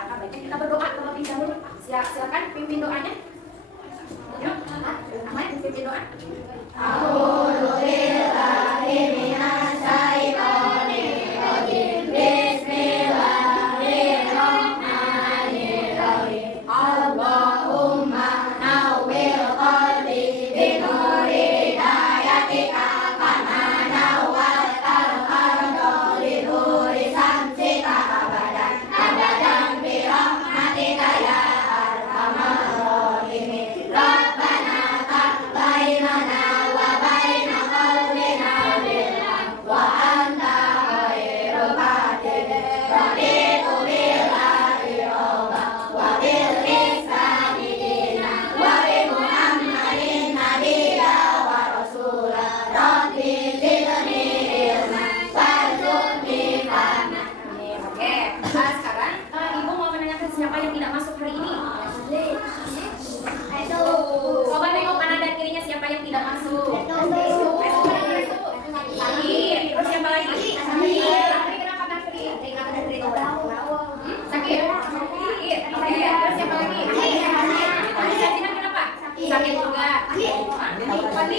alangkah baiknya kita berdoa terlebih dahulu. Silakan pimpin doanya. Yuk, Ahmad pimpin doa.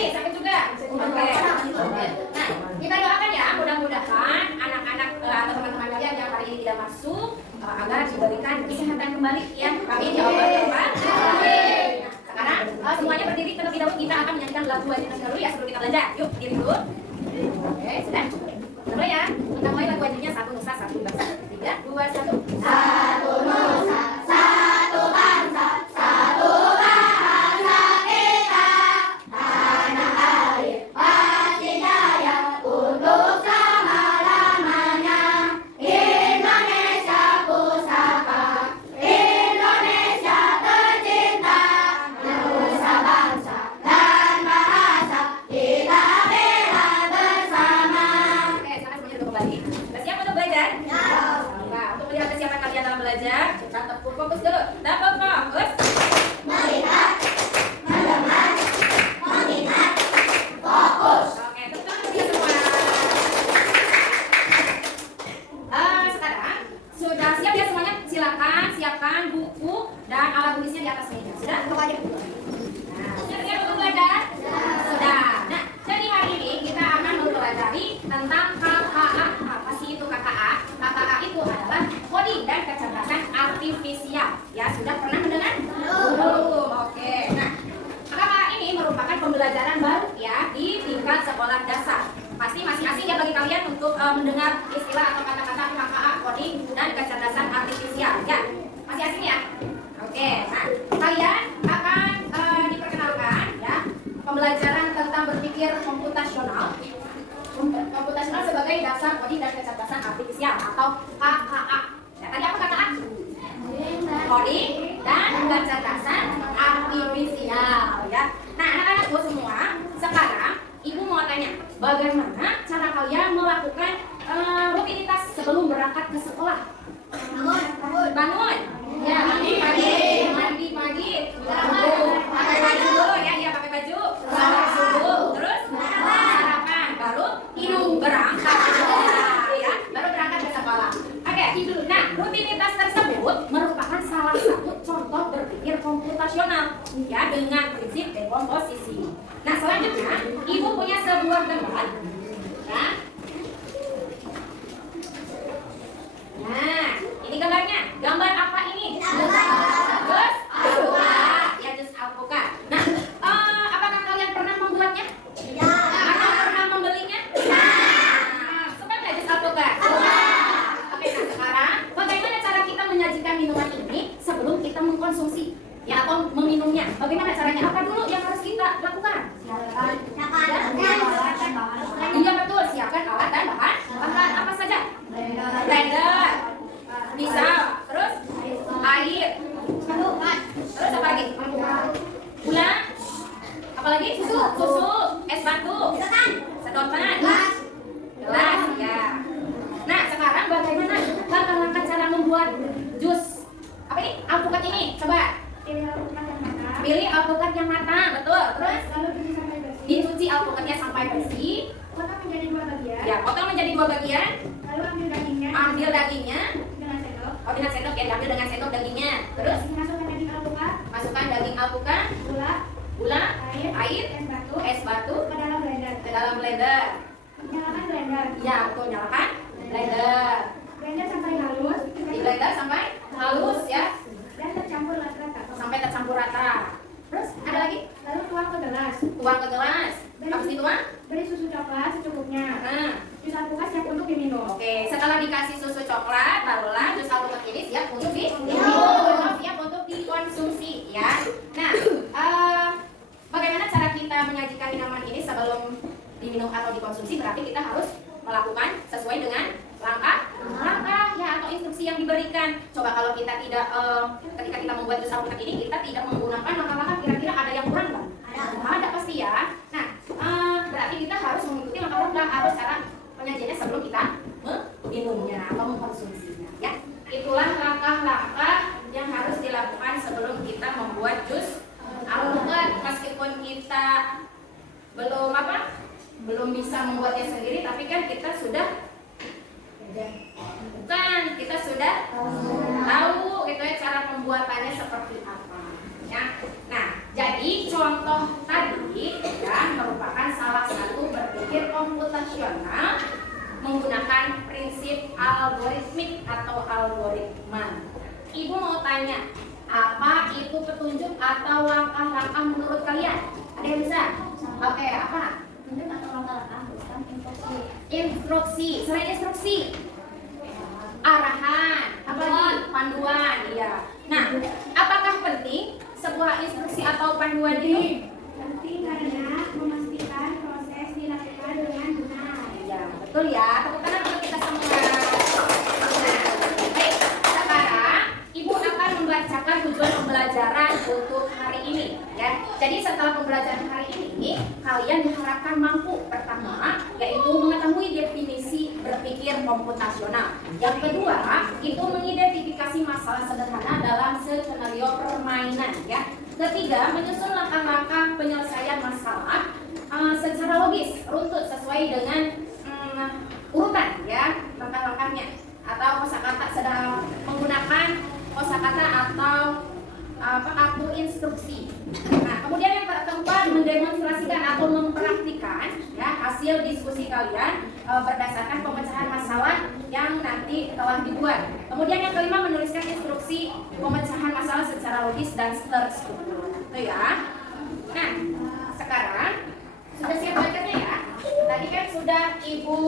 Sakit juga. Oke. Nah, kita doakan ya, mudah-mudahan anak-anak atau teman-teman kalian yang hari ini tidak masuk agar diberikan kesehatan kembali ya. Amin ya Allah ya Rabbal alamin. Sekarang semuanya berdiri terlebih dahulu, kita akan menyanyikan lagu wajibnya dulu ya sebelum kita belajar. Yuk, diri dulu. Oke, sudah. Mulai ya. Kita mulai lagu wajibnya satu nusa, satu bangsa. 3, 2, 1. Satu nusa, satu bangsa, satu bahasa kita. Tanah air pasti jaya untuk selama-lamanya. Indonesia pusaka, Indonesia tercinta. Nusa bangsa dan bahasa kita bela bersama. Oke, sekarang semuanya duduk kembali. Sudah siap untuk belajar? Ya. Nah, untuk melihat kesiapan kalian dalam belajar, kita tepuk fokus dulu. Tepuk fokus. Melihat, mendengar, mengingat, fokus. Oke, tepuk tangan untuk kita semua. Sekarang sudah siap ya semuanya? Silakan siapkan buku dan alat tulisnya di atas meja. Sudah? Nah, sudah siap untuk belajar? Sudah. Nah, jadi hari ini kita akan mempelajari tentang KKA. Apa sih itu KKA? KKA itu adalah coding dan kecerdasan artifisial. Ya, sudah pernah mendengar? Belum. Oke. Nah, KKA ini merupakan pembelajaran baru ya di tingkat sekolah dasar. Pasti masih asing ya bagi kalian untuk mendengar istilah atau kata-kata KKA, coding dan kecerdasan artifisial. Ya, masih asing ya? Oke. Nah, kalian akan diperkenalkan ya pembelajaran tentang berpikir komputasional. Komputasional sebagai dasar coding dan kecerdasan artifisial atau KKA. Ya, tadi apa KKA? Coding dan kecerdasan artifisial ya. Nah, anak-anakku semua, sekarang Ibu mau tanya, bagaimana cara kalian melakukan rutinitas sebelum berangkat ke sekolah? Bangun. Ya, mandi pagi. Pakai baju dulu ya, iya pakai baju. Sholat subuh, terus sarapan, baru minum berangkat ke sekolah ya, baru berangkat ke sekolah. Oke, nah rutinitas tersebut merupakan salah satu contoh berpikir komputasional ya dengan prinsip dekomposisi. Nah, selanjutnya Ibu punya sebuah gambar ya. Nah, ini gambarnya. Gambar apa ini? Jus alpukat. Ya, jus alpukat. Nah, apakah kalian pernah membuatnya? Ya. Atau pernah membelinya? Ya. Suka nggak jus alpukat? Suka. Oke, nah sekarang bagaimana cara kita menyajikan minuman ini sebelum kita mengkonsumsi ya atau meminumnya? Bagaimana caranya? Apa dulu yang harus kita lakukan? Iya betul, siapkan alat dan bahan. Bahan apa saja? Blender, bisa, terus air, terus apa lagi? Gula, apa lagi? Susu, es batu, sedotan, gelas, ya. Nah sekarang bagaimana langkah-langkah cara membuat jus? Apa ini? Alpukat ini, coba. Pilih alpukat yang matang, betul. Terus dicuci alpukatnya sampai bersih. Potong menjadi 2 bagian. Ya, potong menjadi 2 bagian. Lalu ambil dagingnya. Ambil dagingnya. Dengan sendok. Oh, dengan sendok ya, diambil dengan sendok dagingnya. Terus Masukkan daging alpukat, masukkan daging alpukat, gula, air, es batu ke dalam blender. ke dalam blender. Nyalakan blender. Ya, betul, nyalakan blender. Blender sampai halus. Di blender sampai halus ya, Dan tercampur rata. sampai tercampur rata. Terus ada lagi? Lalu tuang ke gelas. Tuang ke gelas. Habis dituang? Beri susu coklat secukupnya. Nah, Jus alpukat siap untuk diminum. oke, setelah dikasih susu coklat, barulah jus alpukat ini siap untuk diminum, siap untuk dikonsumsi ya. Nah, bagaimana cara kita menyajikan minuman ini sebelum diminum atau dikonsumsi? Berarti kita harus melakukan sesuai dengan langkah ya atau instruksi yang diberikan. Coba kalau kita tidak ketika kita membuat jus alpukat ini kita tidak menggunakan langkah-langkah, kira-kira ada yang kurang nggak? Ada pasti ya. Nah, berarti kita harus mengikuti langkah-langkah, harus cara penyajiannya sebelum kita meminumnya atau mengkonsumsinya ya. Itulah langkah-langkah yang harus dilakukan sebelum kita membuat jus alpukat. Meskipun kita belum bisa membuatnya sendiri, tapi kan kita sudah tahu gitu ya cara pembuatannya seperti apa ya. Nah, jadi contoh tadi ya merupakan salah satu berpikir komputasional menggunakan prinsip algoritmik atau algoritma. Ibu mau tanya, apa itu petunjuk atau langkah-langkah menurut kalian? Ada yang bisa? Oke, apa? Petunjuk atau langkah-langkah bukan instruksi. Instruksi. Selain instruksi, arahan, apa lagi? Panduan, iya. Nah, apakah penting sebuah instruksi atau panduan itu? Penting karena memastikan proses dilakukan dengan benar. Ya, betul ya. Tepuk tangan untuk kita semua. Nah, baik. Sekarang Ibu akan membacakan tujuan pembelajaran untuk hari ini ya. Jadi setelah pembelajaran hari ini, kalian diharapkan mampu pertama yaitu mengetahui definisi berpikir komputasional. Yang kedua, itu mengidentifikasi masalah sederhana dalam skenario permainan ya. Ketiga, menyusun langkah-langkah penyelesaian masalah secara logis, runtut sesuai dengan urutan ya langkah-langkahnya, atau kosakata sedang menggunakan kosakata atau kartu instruksi. Nah, kemudian yang keempat, mendemonstrasikan atau mempraktikkan ya hasil diskusi kalian berdasarkan pemecahan masalah yang nanti telah dibuat. Kemudian yang kelima, menuliskan instruksi pemecahan masalah secara logis dan terstruktur. Itu ya. Nah, sekarang sudah siap belajarnya ya. Tadi kan sudah Ibu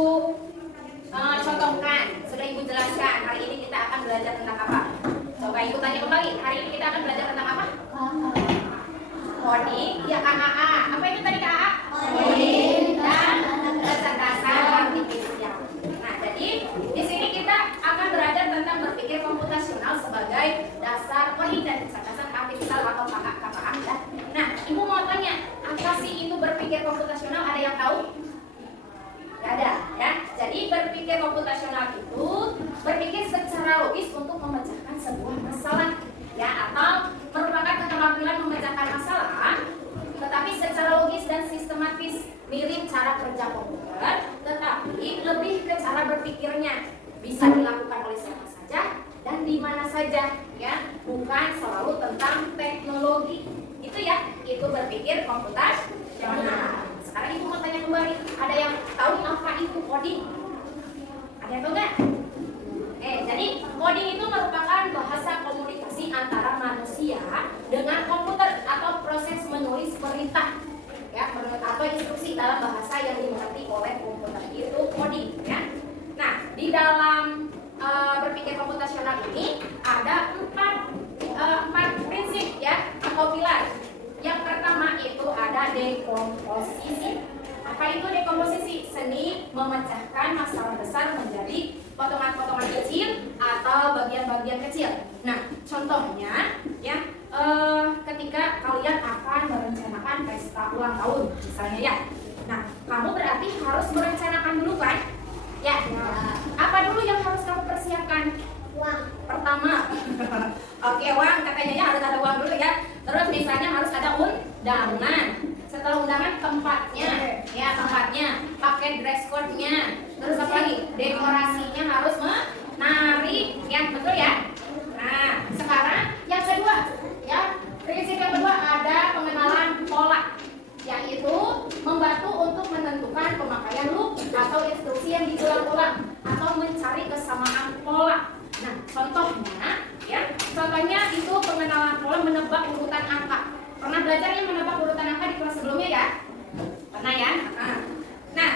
contohkan, sudah Ibu jelaskan. Hari ini kita akan belajar tentang apa? Coba Ibu tanya kembali. Hari ini kita akan belajar tentang apa? Coding, ya KAA. Apa itu tadi KAA? Coding dan kecerdasan artifisial. Nah, jadi di sini kita akan belajar tentang berpikir komputasional sebagai dasar coding dan kecerdasan artifisial atau KAA ya. Nah, Ibu mau tanya, apa sih itu berpikir komputasional? Ada yang tahu? Gak ada ya. Jadi berpikir komputasional itu berpikir secara logis untuk memecahkan sebuah masalah ya, atau merupakan keterampilan memecahkan masalah tetapi secara logis dan sistematis, mirip cara kerja komputer tetapi lebih ke cara berpikirnya, bisa dilakukan oleh siapa saja dan di mana saja ya, bukan selalu tentang teknologi. Itu ya, itu berpikir komputasional. Sekarang Ibu mau tanya kembali, ada yang tahu apa itu coding? Ada yang tahu nggak? Jadi coding itu merupakan bahasa komunikasi antara manusia dengan komputer atau proses menulis perintah ya, atau instruksi dalam bahasa yang dimengerti oleh komputer, itu coding ya. Nah, di dalam berpikir komputasional ini ada empat prinsip ya atau pilar. Yang pertama itu ada dekomposisi. Apa itu dekomposisi? Seni memecahkan masalah besar menjadi potongan-potongan kecil atau bagian-bagian kecil. Nah, contohnya ya ketika kalian akan merencanakan pesta ulang tahun misalnya ya. Nah, kamu berarti harus merencanakan dulu kan? Ya. Apa dulu yang harus kamu persiapkan? Uang. Pertama. Oke, uang katanya ya harus ada uang dulu ya. Terus misalnya harus ada undangan. Setelah undangan tempatnya, ya tempatnya, pakai dress code-nya. Terus apa lagi? Dekorasinya harus menarik, ya betul ya. contohnya itu pengenalan pola menebak urutan angka. Pernah belajar yang menebak urutan angka di kelas sebelumnya ya? Pernah ya? Nah,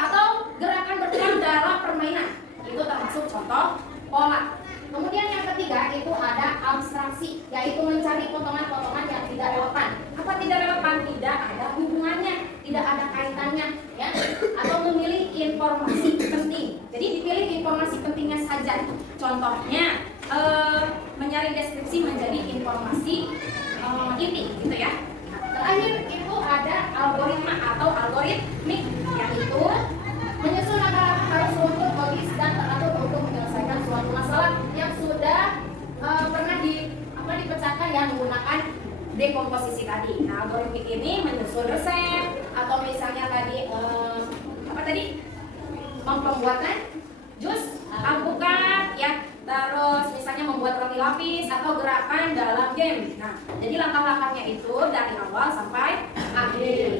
atau gerakan berperan dalam permainan. Itu termasuk contoh pola. Kemudian yang ketiga itu ada abstraksi, yaitu mencari potongan-potongan yang tidak relevan. Apa tidak relevan? Tidak ada hubungannya, tidak ada kaitannya, ya. Atau memilih informasi penting. Jadi dipilih informasi pentingnya saja. Contohnya menyaring deskripsi menjadi informasi inti, gitu ya. Terakhir itu ada algoritma atau algoritmik, yaitu menyusun langkah harus runtuh, logis dan teratur untuk menyelesaikan suatu masalah yang sudah pernah dipecahkan yang menggunakan dekomposisi tadi. Nah, algoritmik ini menyusun resep atau misalnya tadi pembuatan jus alpukat ya, terus misalnya membuat roti lapis atau gerakan dalam game. Nah, jadi langkah-langkahnya itu dari awal sampai akhir.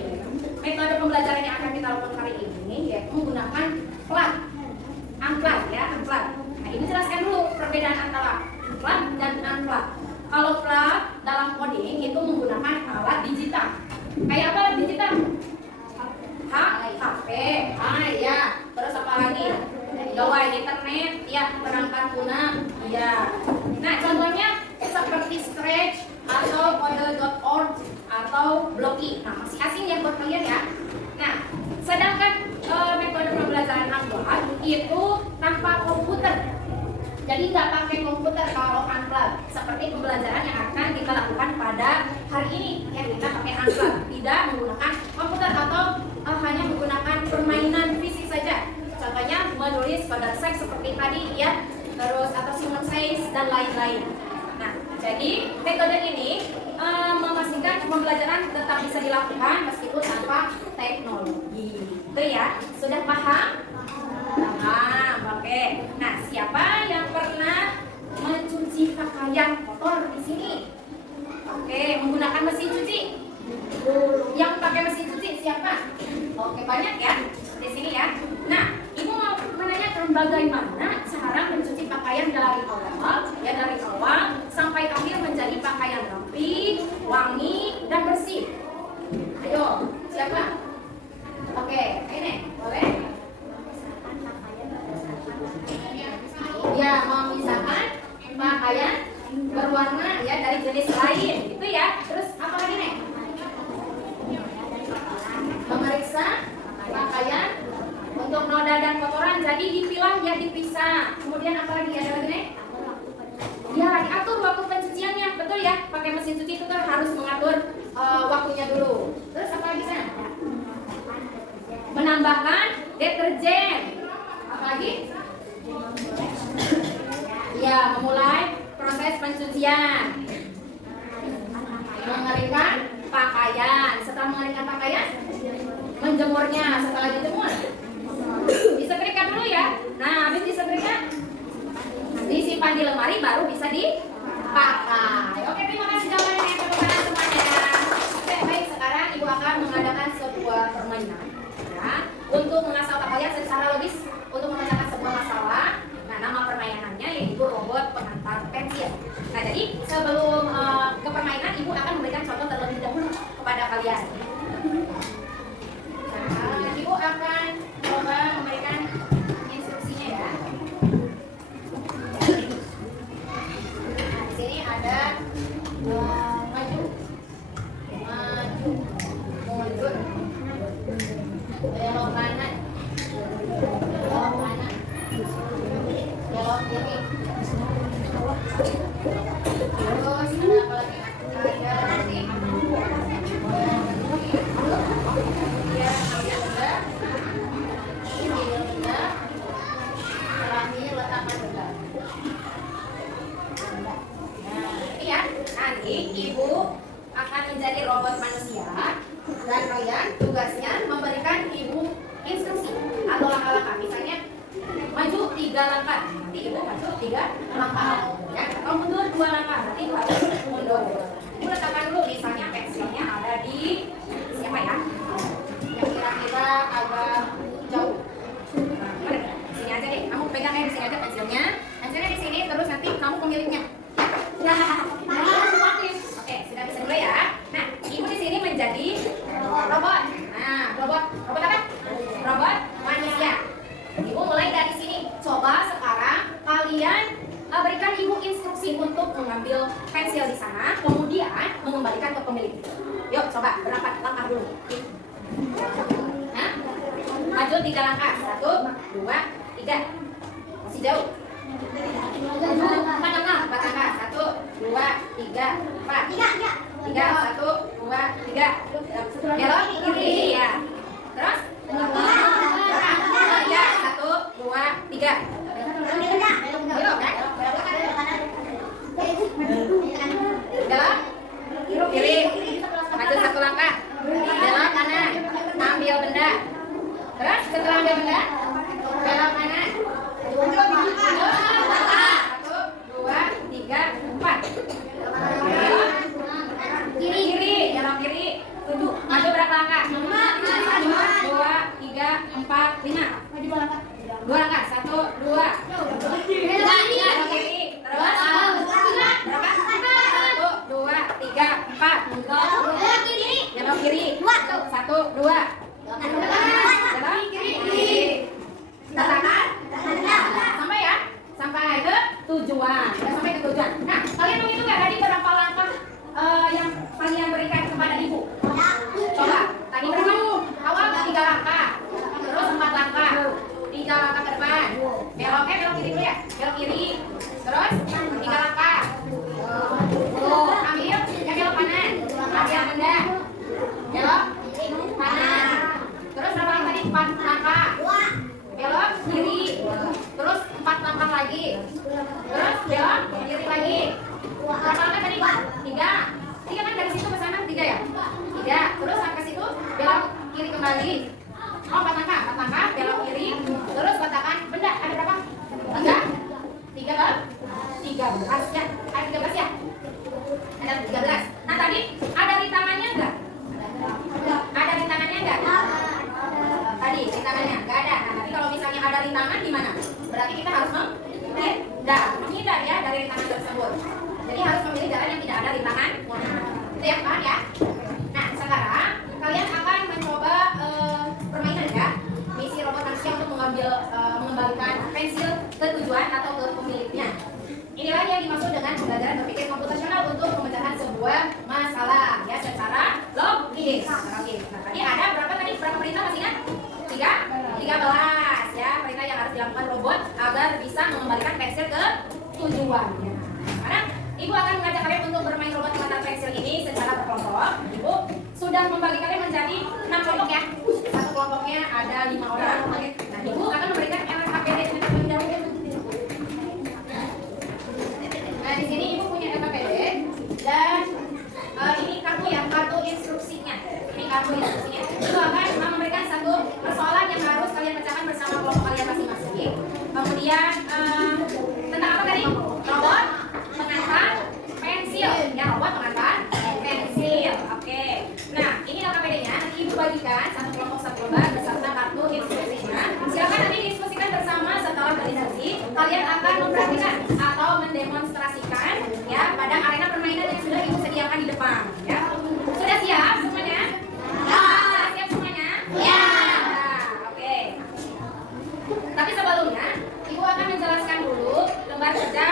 Metode pembelajaran yang akan kita lakukan hari ini yaitu menggunakan plat, unplat ya, unplat. Nah, ini jelaskan dulu perbedaan antara plat dan unplat. Kalau plat dalam coding itu menggunakan alat digital. Kayak apa alat digital? HP, ya. Terus apa lagi? Gawai internet, ya, perangkat lunak, ya. Nah, contohnya seperti Scratch atau Codel.org atau Blocky. Nah, masih asing ya buat kalian ya. Nah, sedangkan metode pembelajaran unplugged itu tanpa komputer. Jadi nggak pakai komputer kalau unplugged. Seperti pembelajaran yang akan kita lakukan pada hari ini, ya, kita pakai unplugged, tidak menggunakan komputer atau hanya menggunakan permainan fisik saja. Contohnya menulis pada seks seperti tadi ya, terus atau Simon Says dan lain-lain. Nah, jadi metode ini memastikan pembelajaran tetap bisa dilakukan meskipun tanpa teknologi. Itu ya, sudah paham? Paham, oke. Nah, siapa yang pernah mencuci pakaian kotor di sini? Oke, menggunakan mesin cuci. Yang pakai mesin cuci siapa? Oke, banyak ya di sini ya. Nah, ibu mau menanyakan bagaimana cara mencuci pakaian dari awal sampai akhir menjadi pakaian rapi, wangi dan bersih. Ayo, siapa? Oke, ini boleh? Ya, memisahkan pakaian berwarna ya dari jenis lain, gitu ya. Terus apa lagi nih? Memeriksa pakaian untuk noda dan kotoran, jadi dipilah ya, dipisah. Kemudian apa lagi, ada lagi nih? Ya, diatur waktu pencuciannya, betul ya. Pakai mesin cuci itu kan harus mengatur waktunya dulu. Terus apa lagi San? Menambahkan deterjen. Apa lagi? Ya, memulai proses pencucian. Mengeringkan pakaian. Setelah mengeringkan pakaian, menjemurnya. Setelah dijemur, disetrika dulu ya. Nah, habis disetrika, disimpan di lemari baru bisa dipakai. Oke, terima kasih jawabannya. Tepuk tangan semuanya. Oke, baik, sekarang ibu akan mengadakan sebuah permainan ya, untuk mengasah kalian secara logis untuk memecahkan sebuah masalah. Nah, nama permainannya yaitu robot pengantar pensil. Nah, jadi sebelum ke permainan, ibu akan memberikan contoh terlebih dahulu kepada kalian. Nah, ibu akan coba memberikan instruksinya ya. Nah, di sini ada maju, mundur, belok kanan, belok kanan, belok kiri. Terus ada apa lagi? Ada nanti. Terakhir letakkan tegak. Nah, ya, nanti ibu akan menjadi robot manusia dan kalian tugasnya memberikan ibu instruksi atau langkah-langkah. Misalnya maju 3 langkah, nanti ibu maju 3 langkah ya, atau mundur 2 langkah, nanti ibu harus mundur. Ibu letakkan dulu, misalnya pensilnya ada di siapa ya, yang kira-kira agak jauh. Nah, sini aja deh, kamu pegang di sini aja pensilnya di sini, terus nanti kamu pemiliknya. mengambil pensil di sana, kemudian mengembalikan ke pemilik. Yuk, coba berapa langkah dulu? Hah? Maju 3 langkah. 1, 2, 3. Masih jauh. 4 langkah. 4 langkah. 1, 2, 3, 4. 3, 1, 2, 3. Belok kiri ya. Terus? 3, 1, 2, 3. Belok kan? Belok kiri. Maju 1 langkah. Belok kanan. Ambil benda. Terus setelah ambil benda, belok kanan. 1, 2, 3, 4. Belok kiri. Belok kiri. Maju berapa langkah? 2, 3, 4, 5. 2 langkah. 1, 2. Belok kiri. Terus berapa? 1, 2, 3, 4. Belok kiri. 1, 2. Belok kiri. Katakan sampai ya, sampai ke tujuan. Sudah sampai ke tujuan. Nah, kalian menghitung nggak tadi berapa langkah yang kalian berikan kepada ibu? Coba, tadi berapa? Awal 3 langkah, terus 4 langkah, 3 langkah ke depan. Beloknya belok kiri dulu ya, belok kiri. Terus 3 langkah. Ambil, ya belok kanan. Ambil benda. Belok kanan. Terus berapa langkah tadi? 4 langkah. Belok kiri. Terus 4 langkah lagi. Terus belok kiri lagi. Berapa langkah tadi? 3. 3 kan dari situ ke sana 3 ya? 3. Terus sampai situ belok kiri kembali. Oh, 4 langkah. 4 langkah belok kiri. Terus katakan benda ada berapa? 3. 3 kan? 13 ya. Ada 13 ya? Ada 13. Nah, tadi ada rintangannya enggak? Ada rintangannya enggak? Tadi rintangannya enggak ada. Nah, nanti kalau misalnya ada rintangan gimana? Berarti kita harus menghindar ya dari rintangan tersebut. Jadi harus memilih jalan yang tidak ada rintangan. Itu yang paham ya? Nah, sekarang kalian akan mencoba permainan ya. Misi robot manusia untuk mengembalikan pensil ke tujuan atau ke pemiliknya. Inilah yang dimaksud dengan pembelajaran berpikir komputasional untuk pemecahan sebuah masalah ya secara logis. Nah, tadi ada berapa perintah masih ingat? 13 ya perintah yang harus dilakukan robot agar bisa mengembalikan pensil ke tujuannya. Sekarang ibu akan mengajak kalian untuk bermain robot pengantar pensil ini secara berkelompok. Ibu sudah membagi kalian menjadi 6 kelompok ya. Satu kelompoknya ada 5 orang. Nah, ibu akan memberikan LKPD terlebih dahulu. Nah, di sini ibu punya LKPD dan ini kartu ya, kartu instruksinya. Ini kartu instruksinya. Ibu akan memberikan satu persoalan yang harus kalian pecahkan bersama kelompok kalian masing-masing. Kemudian tentang apa tadi? Robot pengantar pensil. Ya, robot pengantar pensil. Oke. Nah, ini LKPD-nya. Nanti ibu bagikan satu kelompok beserta kartu instruksinya. Silakan nanti diskusikan bersama setelah berdiskusi. Kalian akan memperhatikan atau mendemonstrasikan ya pada arena permainan yang sudah ibu sediakan di depan. Ya, sudah siap semuanya? Ya. Siap semuanya? Ya. Nah, oke. Tapi sebelumnya, ibu akan menjelaskan dulu lembar kerja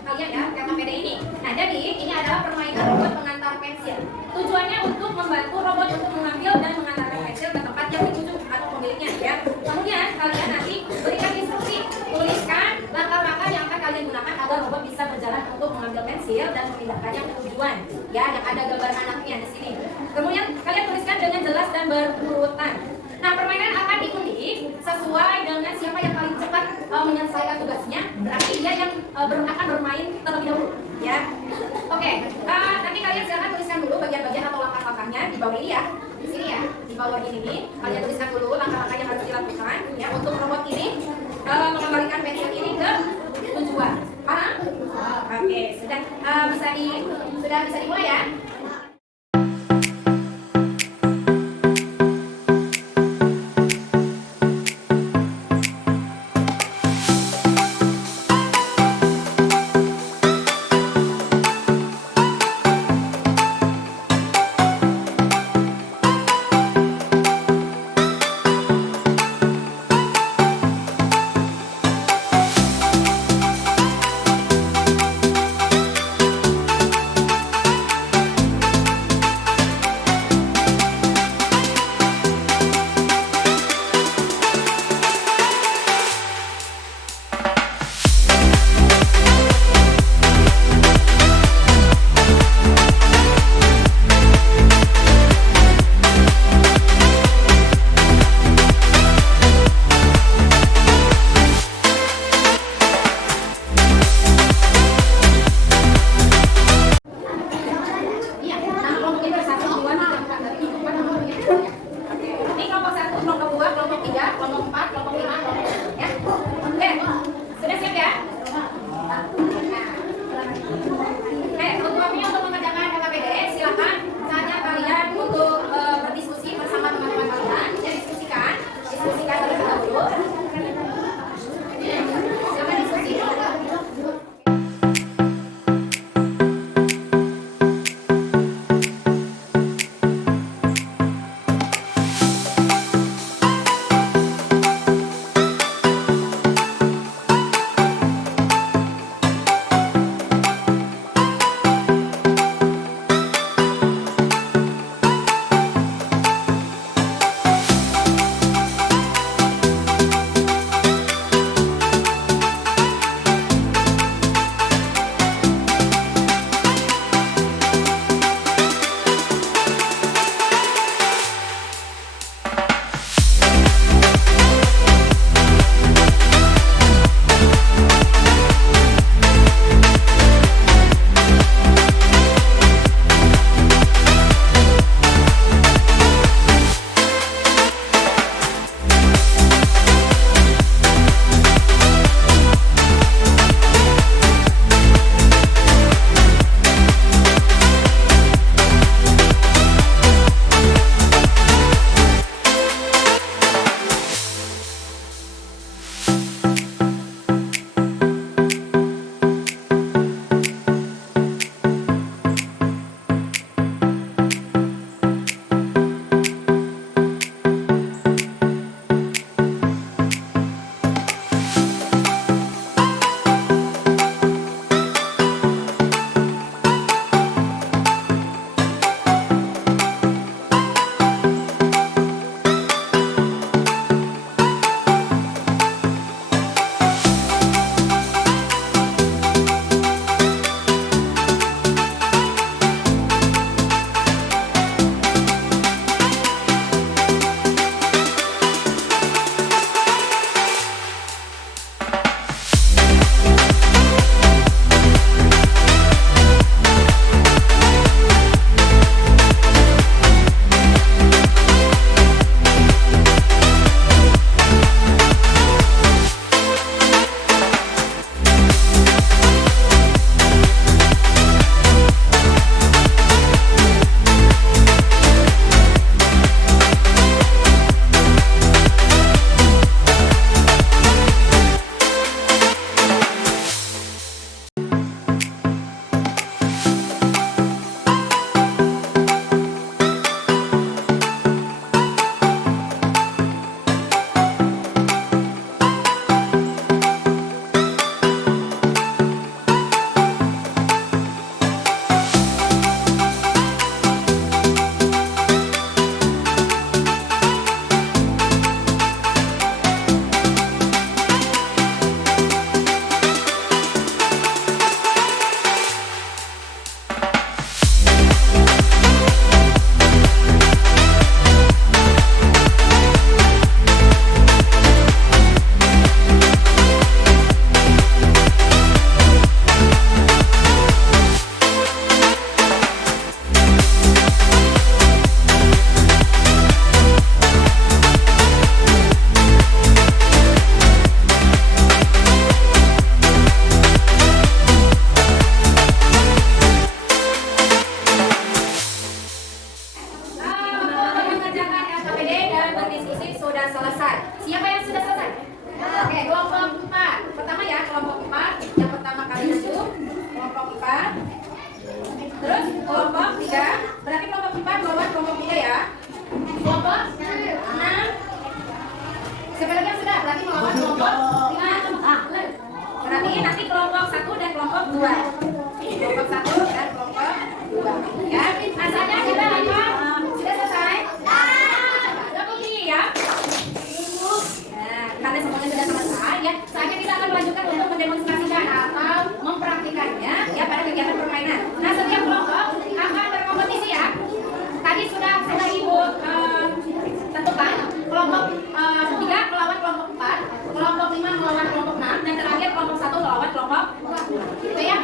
kalian ya, LKPD ini. Nah, jadi ini adalah permainan robot pengantar pensil. Tujuannya untuk membantu robot untuk mengambil dan mengantarkan pensil ke tempat yang dituju atau pemiliknya ya. Kemudian kalian nanti berikan instruksi, tuliskan langkah-langkah yang akan kalian gunakan agar robot bisa berjalan untuk mengambil pensil dan memindahkannya ke tujuan. Ya, yang ada gambar anaknya di sini. Kemudian kalian tuliskan dengan jelas dan berurutan. Nah, permainan akan diundi sesuai dengan siapa yang paling cepat menyelesaikan tugasnya. Berarti dia yang akan bermain terlebih dahulu. Ya, oke. Nanti kalian silakan tuliskan dulu bagian-bagian atau langkah-langkahnya di bawah ini ya. Di sini ya, di bawah ini kalian tuliskan dulu langkah-langkah yang harus dilakukan ya untuk robot ini mengembalikan pensil ini ke tujuan. Paham? Oke, sudah bisa dimulai ya. Untuk waktunya untuk mengerjakan LKPD, silakan saatnya kalian untuk berdiskusi bersama teman-teman kalian. Ya, diskusikan terlebih dahulu. Silakan diskusi. kelompok 5 melawan kelompok 6 dan terakhir kelompok 1 melawan kelompok 2. Gitu ya.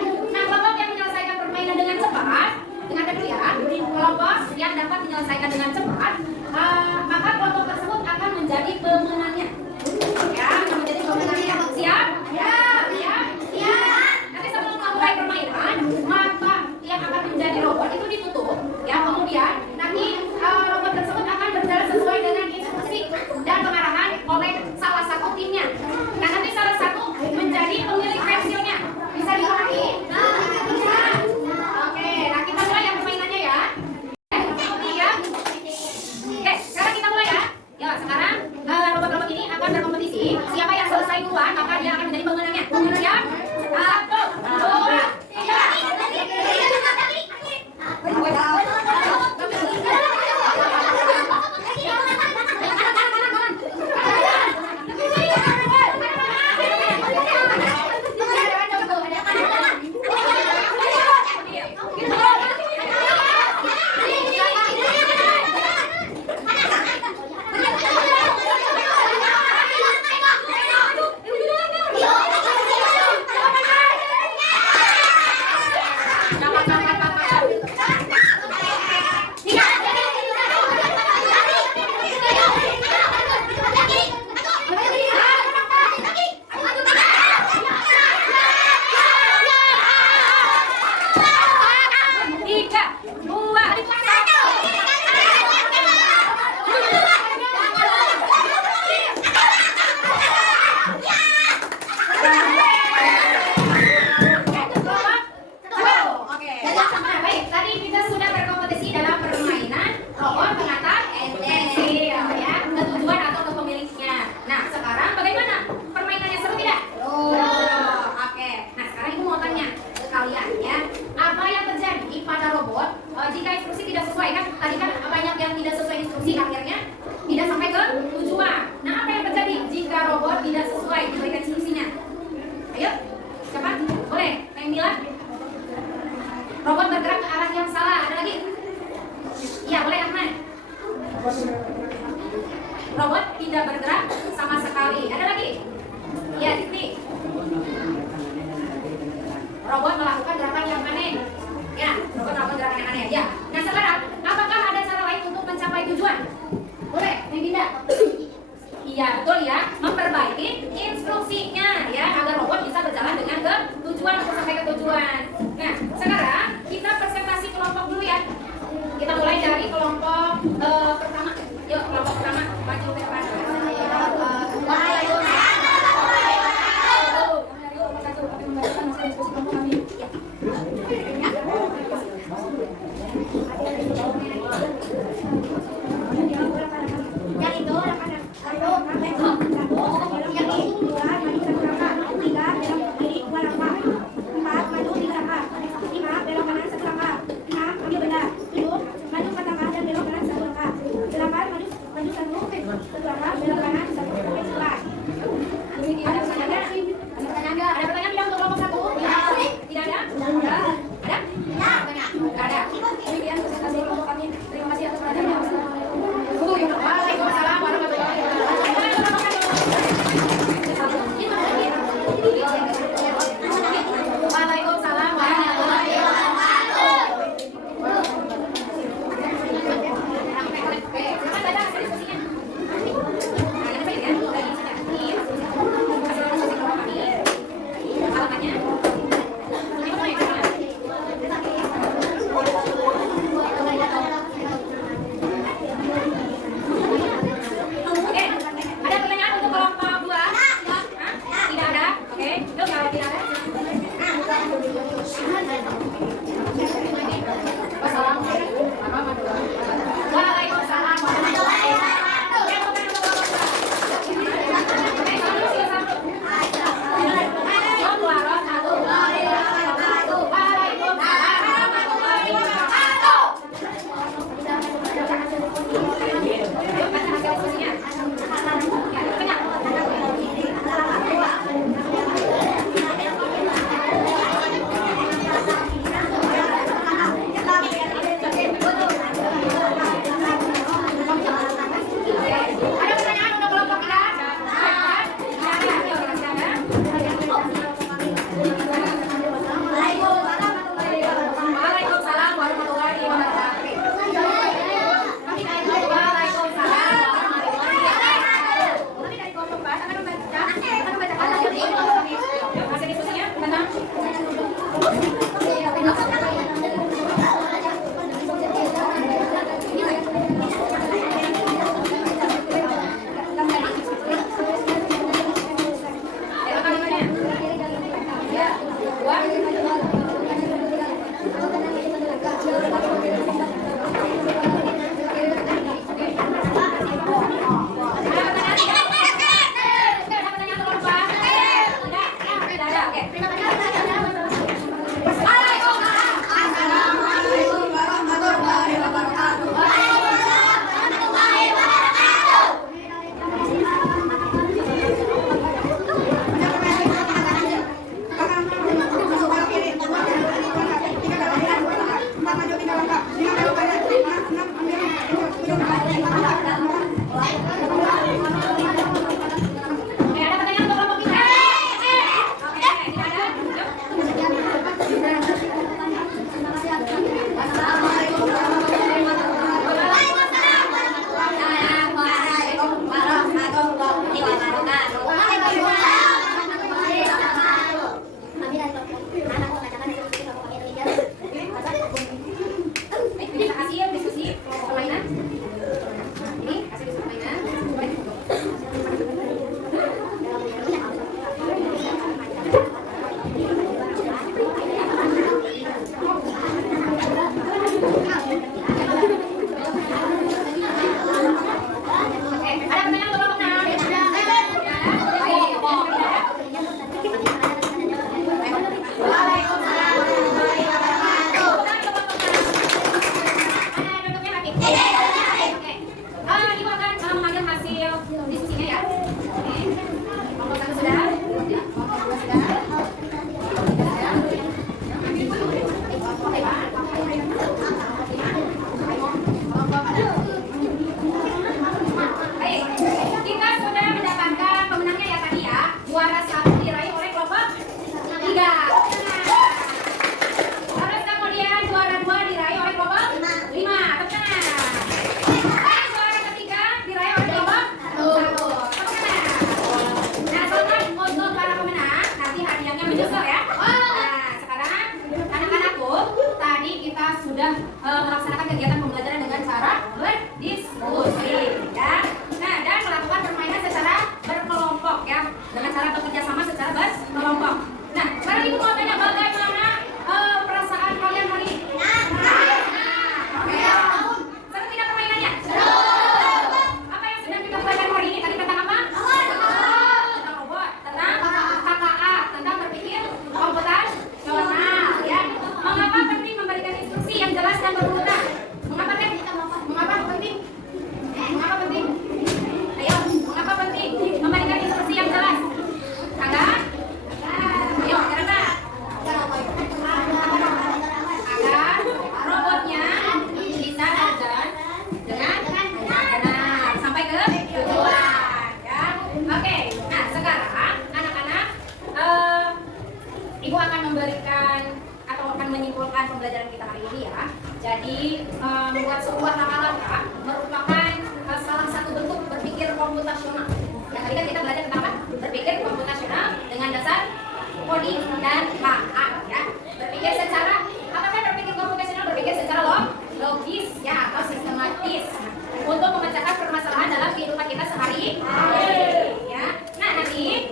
pada robot, jika instruksi tidak sesuai kan, tadi kan banyak yang tidak sesuai instruksi, akhirnya tidak sampai ke tujuan. Nah, apa yang terjadi jika robot tidak sesuai diberikan instruksinya? Ayo, siapa? Boleh, yang bilang? Robot bergerak ke arah yang salah. Ada lagi? Iya, boleh Ahmad. Robot tidak bergerak sama sekali. Ada lagi? Iya, Siti. Robot melakukan gerakan yang aneh. Ya, robot melakukan gerakan yang aneh. Ya. Nah, sekarang apakah ada cara lain untuk mencapai tujuan? Boleh, yang tidak? Iya, betul ya. Memperbaiki instruksinya ya agar robot bisa berjalan dengan ke tujuan untuk sampai ke tujuan. Nah, sekarang kita presentasi kelompok dulu ya. Kita mulai dari kelompok pertama. Yuk, kelompok pertama maju ke depan. sudah melaksanakan kegiatan pembelajaran dengan cara berdiskusi ya. Nah, dan melakukan permainan secara berkelompok ya, dengan cara bekerja sama secara berkelompok. Nah, sekarang Ibu mau tanya bagaimana perasaan kalian hari ini? Seru tidak permainannya? Apa yang sedang kita pelajari hari ini? Tadi tentang apa? Tentang robot, tentang KKA, tentang berpikir komputasional ya. Mengapa penting memberikan instruksi yang jelas dan berurutan? Mengapa penting? Mengapa penting? Mengapa penting? Ayo, mengapa penting memberikan instruksi yang jelas? Agar? Ayo, karena agar robotnya bisa berjalan dengan benar sampai ke tujuan ya. Oke, nah sekarang anak-anak Ibu akan memberikan atau akan menyimpulkan pembelajaran kita hari ini ya. Jadi membuat sebuah langkah-langkah merupakan salah satu bentuk berpikir komputasional. Ya, tadi kan kita belajar tentang apa? Berpikir komputasional dengan dasar coding dan KA ya. Berpikir secara apa kan berpikir komputasional? Berpikir secara logis ya atau sistematis untuk memecahkan permasalahan dalam kehidupan kita sehari-hari ya. Nah, nanti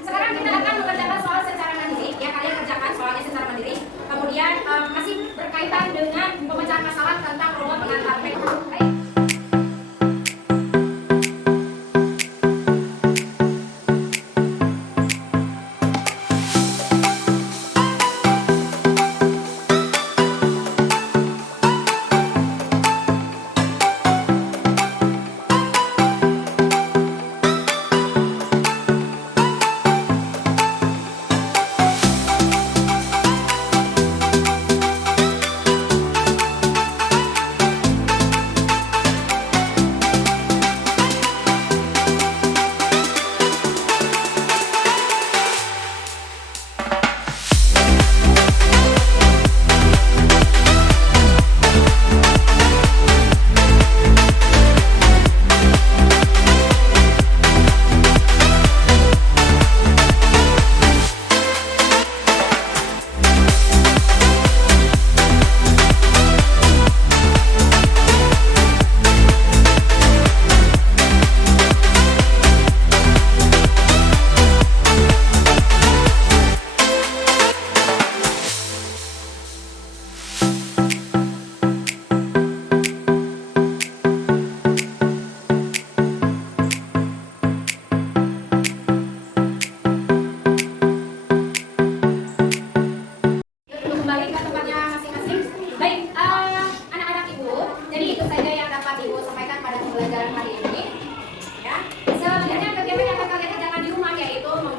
sekarang kita akan mengerjakan soal secara mandiri ya, kalian kerjakan soalnya secara mandiri. Kemudian masih berkaitan dengan pemecahan masalah tentang robot pengantar teks.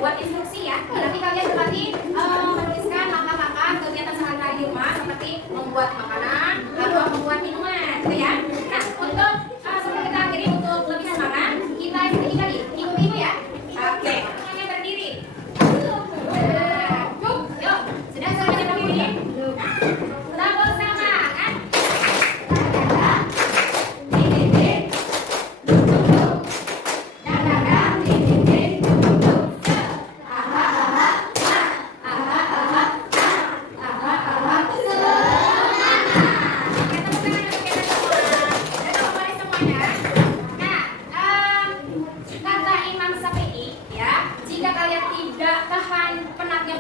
Buat instruksi ya, nanti kalian berarti menuliskan langkah-langkah kegiatan sehari-hari di rumah seperti membuat makanan atau membuat minuman, gitu ya. Nah, untuk sebelum kita akhiri untuk lebih semangat, kita ikuti tadi, ikuti Ibu ya. Oke, semuanya berdiri. Yuk, sudah semuanya berdiri. Tepuk semangat.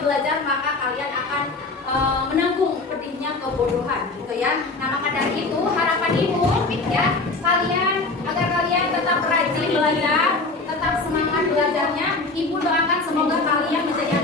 Belajar maka kalian akan menanggung pedihnya kebodohan gitu ya. Nah, maka dari itu harapan Ibu ya, agar kalian tetap rajin belajar, tetap semangat belajarnya. Ibu doakan semoga kalian menjadi